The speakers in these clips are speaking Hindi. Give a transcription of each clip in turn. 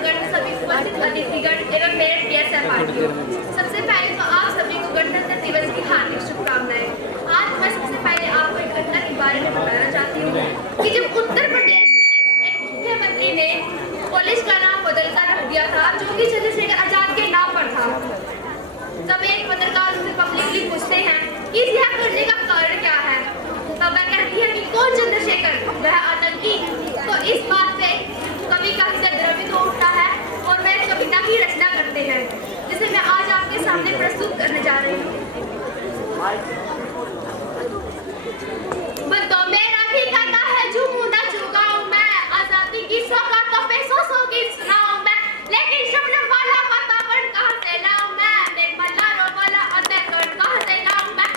सभागण, सभी उपस्थित अतिथिगण एवं मेरे प्रिय सहपाठियों, सबसे पहले तो आप सभी को गणतंत्र दिवस की हार्दिक शुभकामनाएं। आज मैं सबसे पहले आपको एक घटना के बारे में बताना चाहती हूँ कि जब उत्तर प्रदेश में एक मुख्यमंत्री ने कॉलेज का नाम बदलकर रख दिया था, जो कि चंद्रशेखर आजाद के नाम पर था। तब एक पत्रकार उनसे पब्लिकली पूछते हैं कि यह करने का कारण क्या है। तब वह कहती है कि कौन चंद्रशेखर, वह आतंकी। तो इस बात पे कवि का हृदय द्रवित हो उठता है और वह कविता की रचना करते हैं, जिसे मैं आज आपके सामने प्रस्तुत करने जा रही हूँ। बंदों मेरा भी कहता है झूमू ना चुगाऊं मैं, आजादी की सौगातों पे सौ की सुनाऊं मैं, लेकिन शबनम वाला वातावरण कहाँ से लाऊं मैं, मेघमल्लारों वाला अंधेकरण कहाँ से लाऊं मैं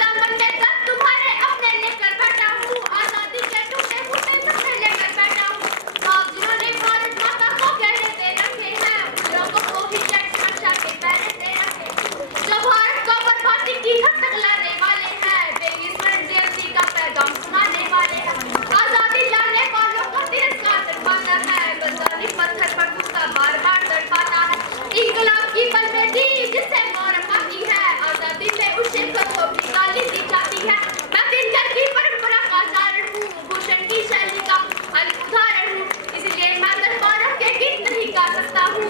दामन में दर्द तुम्हारे अपने लेकर बैठा हूँ, आजादी के टूटे फूटे सपने लेकर बैठा हूँ। आप जिन्होंने भारत माता को गहरे दे रखे हैं, उन लोगों को भी रक्षा के पहरे दे रखे, जो भारत को बर्बादी की हद तक लाने वाले हैं, बेस्मरण जयंती का पैगाम सुनाने वाले हैं। आजादी लाने वालों को तिरस्कार करवाता है, बंगाली पत्थर पर तुमका बार बार तड़पाता है। इंकलाब की बलवेदी जिससे मौत पाती है, आजादी में उसे को भी गाली दी जाती है। मैं दिनकर की परंपरा का उदाहरण हूँ, भूषण की शैली का उदाहरण हूँ, इसलिए मैं दरबारों के गीत नहीं गा सकता हूँ।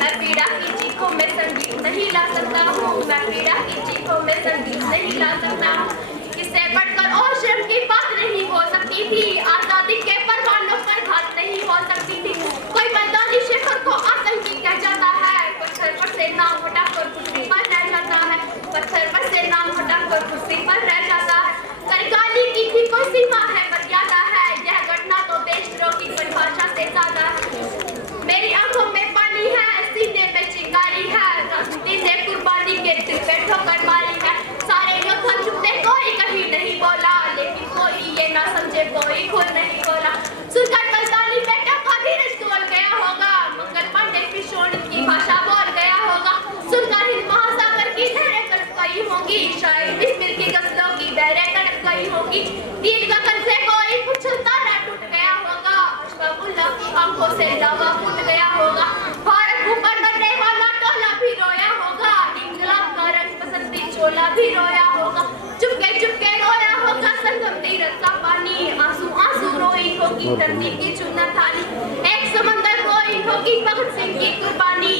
मैं पीड़ा की चीखों में संगीत नहीं ला सकता हूँ, मैं पीड़ा की चीखों में संगीत नहीं ला सकता हूँ। इससे बढ़कर और शर्म की बात नहीं हो सकती थी, आजादी के परवानों पर घात नहीं हो सकती थी। कोई मैदानी शेखर को आतंकी कह जाता है, पत्थर पर से नाम हटाकर कुर्सी पर रह जाता है, पत्थर पर से नाम हटाकर कुर्सी पर रह जाता है। सरकारी की भी कोई सीमा है, मर्यादा है, यह घटना तो देशद्रोह की परिभाषा से ज्यादा है। मेरी आंखों में पानी है, सीने में चिंगारी है, राजनीति ने कुर्बानी के दिल पे ठोकर मारी है। सारे योद्धा चुपते, कोई कहीं नहीं बोला, लेकिन कोई ये ना समझे, कोई खुद नहीं बोला। सुनकर कलतानी बेटा का धीरज तोड़ गया होगा, मंगल पांडे पिशोड़ की भाषा बोल गया होगा। सुनकर हिंद महासागर की लहरें तड़प गई होंगी, शायद बिस्मिल की गजलों की बहरें तड़प गई होंगी। नील गगन से कोई कुछ तारा टूट गया होगा, अशफाकुल्लाह की आंखों से लावा फूट गया होगा। भारत ऊपर मरने वाला टोला भी रोया होगा, इंकलाब का रंग बसंती चोला भी रोया होगा। चुपके रोया होगा संगम तीरथ का पानी, आंसू आंसू रोई होगी धरती की चुनर थाली। एक समंदर रोई होगी भगत सिंह की कुर्बानी,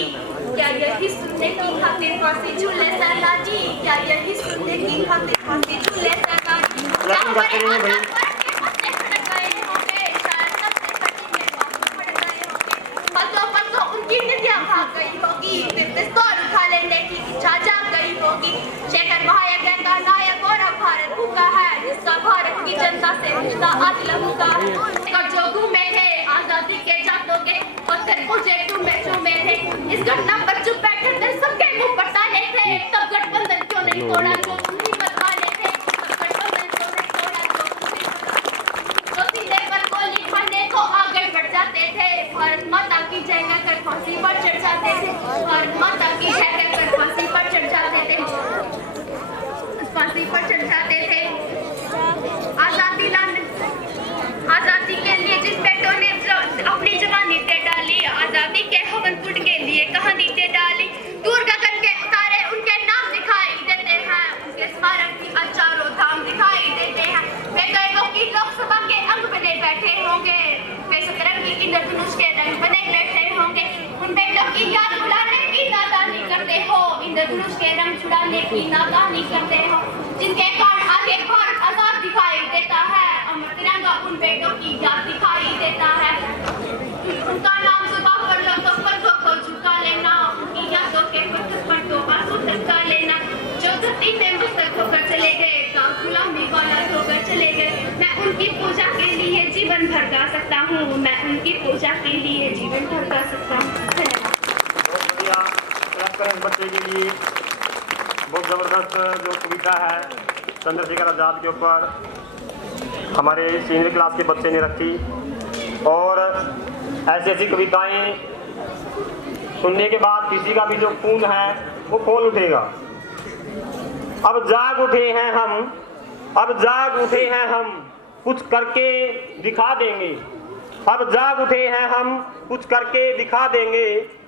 क्या यही सुनने की खातिर फांसी झूले सरदार जी, क्या यही सुनने की खातिर फांसी झूले सरदार जी। उनकी नित्या भाग गई होगी, फिर पिस्तौल उठा लेने की इच्छा जाग गई होगी। शेखर महायज्ञ का नायक और भारत भूखा है, जिसका भारत की जनता से रिश्ता आज लहू का है। और जो घूमे थे आजादी के जातों के पत्थर पूछे चूमे थे, इस घटना पर चुप बैठे थे, सबके मुंह पर ताले थे। तब गठबंधन क्यों नहीं तोड़ा जो उन्हीं बदवाले थे, तब गठबंधन क्यों नहीं तोड़ा जो उन्हीं बदवाले। तो सीधे पर गोली खाने को आगे बढ़ जाते थे, भारत माता की जय कहकर फांसी पर चढ़ जाते थे, भारत माता की जय कहकर फांसी पर चढ़ जाते थे, फांसी पर चढ़ जाते थे। आजादी के लिए जिस बेटों ने अपनी जवानी दे डाली, आजादी के हवन कुंड के लिए कहानी दे डाली। दूर गगन के तारे उनके नाम दिखाई देते हैं, उनके स्मारक की हजारों धाम दिखाई देते हैं। वे गैरों की लोकसभा के अंग बने बैठे होंगे, वे सतरंगी इंद्रधनुष के रंग बने बैठे होंगे। उन बेटों की याद बुलाने की नादानी करते हो, इंद्रधनुष के रंग छुड़ाने की नादानी करते हो, जिनके कारण आगे भारत आजाद दिखाई देता है। अमर तिरंगा उन बेटों की याद दिखाई देता है, उनका नाम जुबान पर लो तो पलकों को झुका लेना, उनकी यादों के पत्थर पर तो आंसू टपका लेना। जो धरती में मुस्तक होकर चले गए, गुलामी वाला होकर चले गए, मैं उनकी पूजा के लिए जीवन भर गा सकता हूँ, मैं उनकी पूजा के लिए जीवन भर गा सकता हूँ। बहुत बढ़िया, बच्चे के लिए बहुत ज़बरदस्त जो कविता है चंद्रशेखर आज़ाद के ऊपर हमारे सीनियर क्लास के बच्चे ने रखी। और ऐसी ऐसी कविताएं सुनने के बाद किसी का भी जो खून है वो खोल उठेगा। अब जाग उठे हैं हम, अब जाग उठे हैं हम, कुछ करके दिखा देंगे। अब जाग उठे हैं हम, कुछ करके दिखा देंगे।